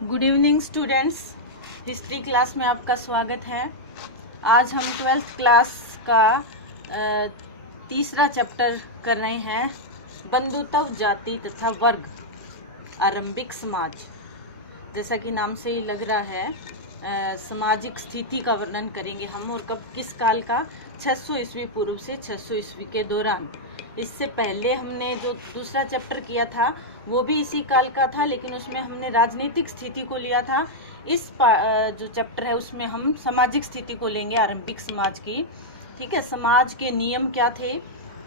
Good evening students. History class में आपका स्वागत है। आज हम 12th क्लास का तीसरा चैप्टर कर रहे हैं, बंधुत्व, जाति तथा वर्ग, आरंभिक समाज। जैसा कि नाम से ही लग रहा है, सामाजिक स्थिति का वर्णन करेंगे हम, और कब किस काल का, 600 ईस्वी पूर्व से 600 ईस्वी के दौरान। इससे पहले हमने जो दूसरा चैप्टर किया था वो भी इसी काल का था, लेकिन उसमें हमने राजनीतिक स्थिति को लिया था। इस जो चैप्टर है उसमें हम सामाजिक स्थिति को लेंगे, आरंभिक समाज की। ठीक है, समाज के नियम क्या थे,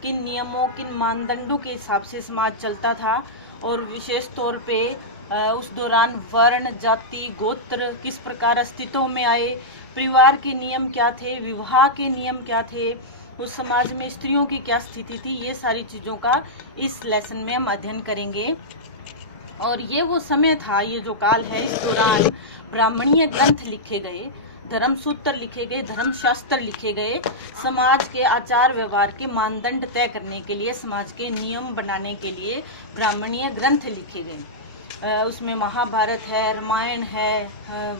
किन नियमों, किन मानदंडों के हिसाब से समाज चलता था, और विशेष तौर पे उस दौरान वर्ण, जाति, गोत्र किस प्रकार अस्तित्व में आए, परिवार के नियम क्या थे, विवाह के नियम क्या थे, उस समाज में स्त्रियों की क्या स्थिति थी, ये सारी चीज़ों का इस लेसन में हम अध्ययन करेंगे। और ये वो समय था, ये जो काल है, इस दौरान ब्राह्मणीय ग्रंथ लिखे गए, धर्म सूत्र लिखे गए, धर्मशास्त्र लिखे गए, समाज के आचार व्यवहार के मानदंड तय करने के लिए, समाज के नियम बनाने के लिए ब्राह्मणीय ग्रंथ लिखे गए। उसमें महाभारत है, रामायण है,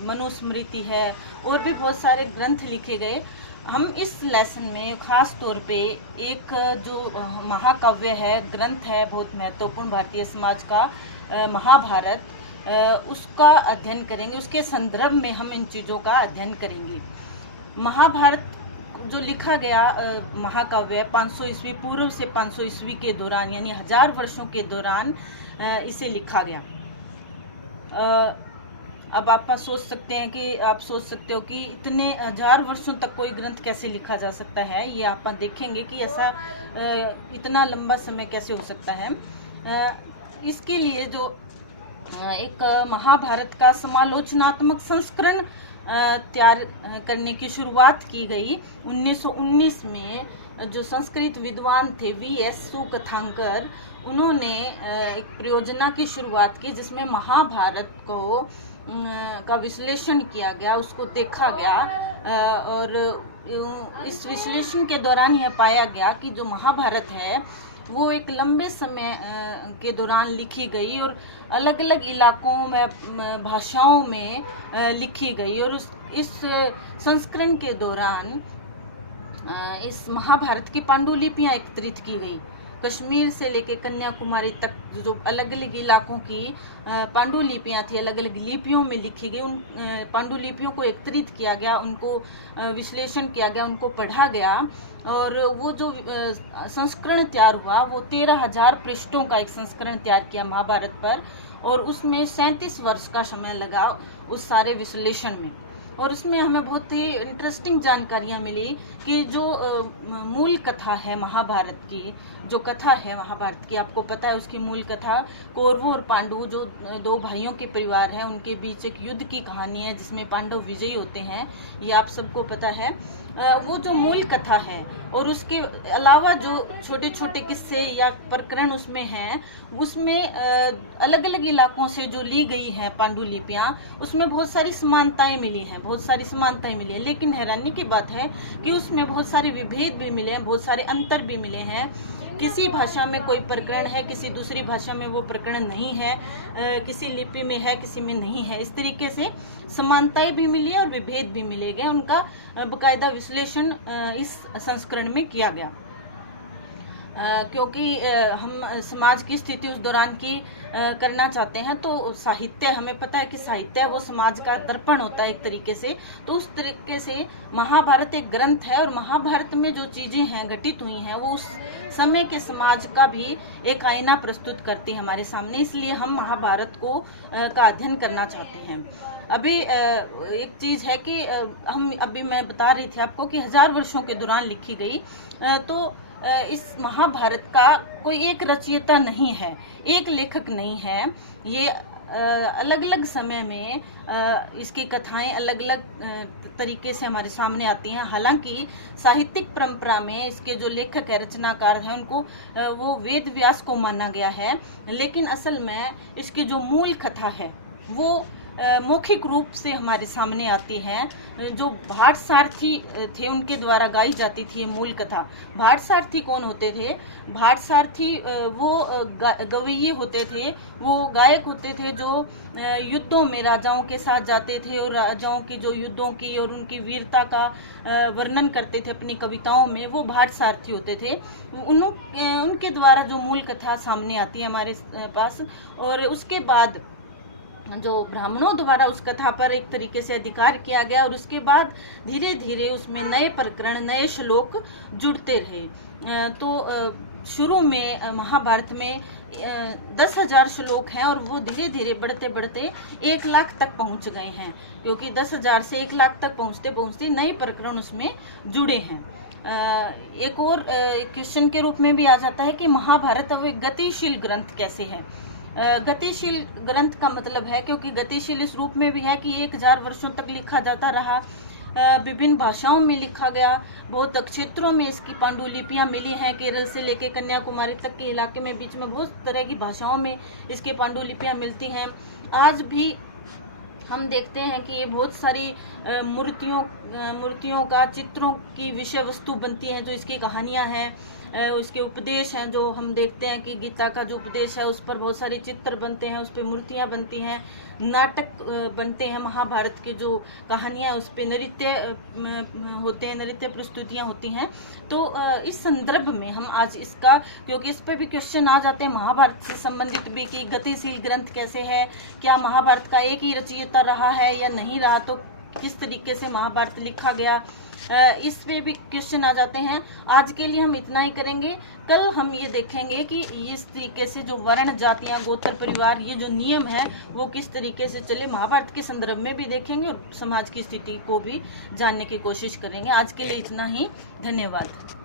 मनुस्मृति है, और भी बहुत सारे ग्रंथ लिखे गए। हम इस लेसन में खास तौर पे एक जो महाकाव्य है, ग्रंथ है, बहुत महत्वपूर्ण भारतीय समाज का, महाभारत, उसका अध्ययन करेंगे। उसके संदर्भ में हम इन चीज़ों का अध्ययन करेंगे। महाभारत जो लिखा गया महाकाव्य 500 ईस्वी पूर्व से 500 ईस्वी के दौरान, यानी 1000 वर्षों के दौरान इसे लिखा गया। अब आप सोच सकते हो कि इतने 1000 वर्षों तक कोई ग्रंथ कैसे लिखा जा सकता है। ये आप देखेंगे कि ऐसा इतना लंबा समय कैसे हो सकता है। इसके लिए जो एक महाभारत का समालोचनात्मक संस्करण तैयार करने की शुरुआत की गई 1919 में। जो संस्कृत विद्वान थे V.S. सुकथांकर, उन्होंने एक परियोजना की शुरुआत की जिसमें महाभारत को का विश्लेषण किया गया, उसको देखा गया, और इस विश्लेषण के दौरान यह पाया गया कि जो महाभारत है वो एक लंबे समय के दौरान लिखी गई और अलग अलग इलाकों में, भाषाओं में लिखी गई। और इस संस्करण के दौरान इस महाभारत की पांडुलिपियां एकत्रित की गई। कश्मीर से लेकर कन्याकुमारी तक जो अलग अलग इलाकों की पांडुलिपियां थी, अलग अलग लिपियों में लिखी गई, उन पांडुलिपियों को एकत्रित किया गया, उनको विश्लेषण किया गया, उनको पढ़ा गया, और वो जो संस्करण तैयार हुआ वो 13,000 पृष्ठों का एक संस्करण तैयार किया महाभारत पर, और उसमें 37 वर्ष का समय लगा उस सारे विश्लेषण में। और उसमें हमें बहुत ही इंटरेस्टिंग जानकारियाँ मिली कि जो मूल कथा है महाभारत की, जो कथा है महाभारत की, आपको पता है उसकी मूल कथा कौरवों और पांडवों, जो दो भाइयों के परिवार है, उनके बीच एक युद्ध की कहानी है जिसमें पांडव विजयी होते हैं, ये आप सबको पता है। वो जो मूल कथा है, और उसके अलावा जो छोटे छोटे किस्से या प्रकरण उसमें हैं, उसमें अलग अलग इलाकों से जो ली गई हैं पांडुलिपियां, उसमें बहुत सारी समानताएं मिली हैं, लेकिन हैरानी की बात है कि उसमें बहुत सारे विभेद भी मिले हैं, बहुत सारे अंतर भी मिले हैं। किसी भाषा में कोई प्रकरण है, किसी दूसरी भाषा में वो प्रकरण नहीं है, किसी लिपि में है, किसी में नहीं है। इस तरीके से समानताएं भी मिली और विभेद भी मिले गए। उनका बकायदा विश्लेषण इस संस्करण में किया गया, क्योंकि हम समाज की स्थिति उस दौरान की करना चाहते हैं। तो साहित्य, हमें पता है कि साहित्य वो समाज का दर्पण होता है एक तरीके से। तो उस तरीके से महाभारत एक ग्रंथ है, और महाभारत में जो चीज़ें हैं, घटित हुई हैं, वो उस समय के समाज का भी एक आईना प्रस्तुत करती है हमारे सामने। इसलिए हम महाभारत को का अध्ययन करना चाहते हैं। अभी एक चीज़ है कि अभी मैं बता रही थी आपको कि 1000 वर्षों के दौरान लिखी गई, तो इस महाभारत का कोई एक रचयिता नहीं है, एक लेखक नहीं है। ये अलग अलग समय में इसकी कथाएं अलग अलग तरीके से हमारे सामने आती हैं। हालांकि साहित्यिक परंपरा में इसके जो लेखक है, रचनाकार हैं, उनको वो वेद व्यास को माना गया है, लेकिन असल में इसकी जो मूल कथा है वो मौखिक रूप से हमारे सामने आती है। जो भाट सारथी थे उनके द्वारा गाई जाती थी ये मूल कथा। भाट सारथी कौन होते थे? भाट सारथी वो गवैये होते थे, वो गायक होते थे जो युद्धों में राजाओं के साथ जाते थे और राजाओं की जो युद्धों की और उनकी वीरता का वर्णन करते थे अपनी कविताओं में, वो भाट सारथी होते थे। उनके द्वारा जो मूल कथा सामने आती है हमारे पास, और उसके बाद जो ब्राह्मणों द्वारा उस कथा पर एक तरीके से अधिकार किया गया, और उसके बाद धीरे धीरे उसमें नए प्रकरण, नए श्लोक जुड़ते रहे। तो शुरू में महाभारत में 10,000 श्लोक हैं और वो धीरे धीरे बढ़ते बढ़ते 1 लाख तक पहुंच गए हैं, क्योंकि 10,000 से 1 लाख तक पहुंचते पहुंचते नए प्रकरण उसमें जुड़े हैं। एक और क्वेश्चन के रूप में भी आ जाता है कि महाभारत अब एक गतिशील ग्रंथ कैसे है। गतिशील ग्रंथ का मतलब है, क्योंकि गतिशील इस रूप में भी है कि 1000 वर्षों तक लिखा जाता रहा, विभिन्न भाषाओं में लिखा गया, बहुत क्षेत्रों में इसकी पांडुलिपियां मिली हैं, केरल से लेकर कन्याकुमारी तक के इलाके में बीच में बहुत तरह की भाषाओं में इसकी पांडुलिपियां मिलती हैं। आज भी हम देखते हैं कि ये बहुत सारी मूर्तियों का, चित्रों की विषय वस्तु बनती हैं, जो इसकी कहानियां हैं, उसके उपदेश हैं। जो हम देखते हैं कि गीता का जो उपदेश है उस पर बहुत सारे चित्र बनते हैं, उस पर मूर्तियां बनती हैं, नाटक बनते हैं। महाभारत के जो कहानियां उस पर नृत्य होते हैं, नृत्य प्रस्तुतियां होती हैं। तो इस संदर्भ में हम आज इसका, क्योंकि इस पर भी क्वेश्चन आ जाते हैं महाभारत से संबंधित भी कि गतिशील ग्रंथ कैसे है, क्या महाभारत का एक ही रचयिता रहा है या नहीं रहा, तो किस तरीके से महाभारत लिखा गया, इस पे भी क्वेश्चन आ जाते हैं। आज के लिए हम इतना ही करेंगे। कल हम ये देखेंगे कि इस तरीके से जो वर्ण, जातियां, गोत्र, परिवार, ये जो नियम है वो किस तरीके से चले, महाभारत के संदर्भ में भी देखेंगे और समाज की स्थिति को भी जानने की कोशिश करेंगे। आज के लिए इतना ही, धन्यवाद।